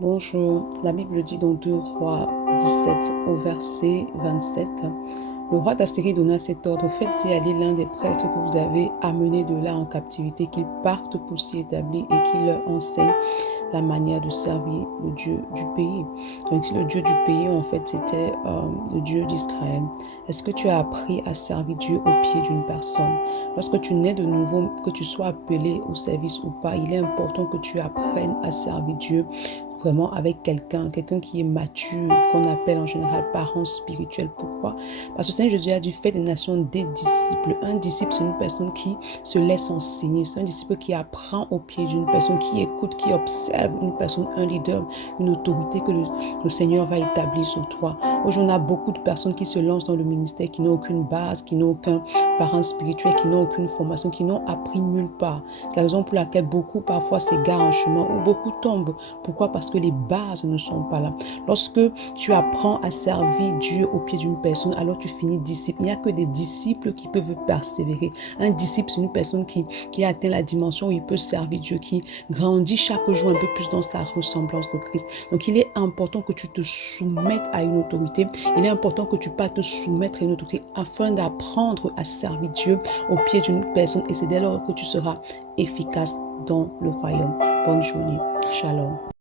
Bonjour, la Bible dit dans 2 Rois 17 au verset 27, le roi d'Assyrie donna cet ordre: faites-y aller l'un des prêtres que vous avez amenés de là en captivité, qu'ils partent pour s'y établir et qu'il leur enseigne la manière de servir le Dieu du pays. Donc si le Dieu du pays, en fait, c'était le Dieu d'Israël. Est-ce que tu as appris à servir Dieu au pied d'une personne? Lorsque tu nais de nouveau, que tu sois appelé au service ou pas, il est important que tu apprennes à servir Dieu vraiment avec quelqu'un qui est mature, qu'on appelle en général parent spirituel. Pourquoi? Parce que Seigneur Jésus a dit: fait des nations des disciples. Un disciple, c'est une personne qui se laisse enseigner. C'est un disciple qui apprend au pied d'une personne, qui écoute, qui observe une personne, un leader, une autorité que le Seigneur va établir sur toi. Aujourd'hui, on a beaucoup de personnes qui se lancent dans le ministère, qui n'ont aucune base, qui n'ont aucun parent spirituel, qui n'ont aucune formation, qui n'ont appris nulle part. C'est la raison pour laquelle beaucoup parfois s'égarent en chemin ou beaucoup tombent. Pourquoi? Parce que les bases ne sont pas là. Lorsque tu apprends à servir Dieu au pied d'une personne, alors tu finis disciple. Il n'y a que des disciples qui peuvent persévérer. Un disciple, c'est une personne qui a atteint la dimension où il peut servir Dieu, qui grandit chaque jour un peu plus dans sa ressemblance de Christ. Donc, il est important que tu te soumettes à une autorité. Il est important que tu pas te soumettre à une autorité afin d'apprendre à servir Dieu au pied d'une personne. Et c'est dès lors que tu seras efficace dans le royaume. Bonne journée. Shalom.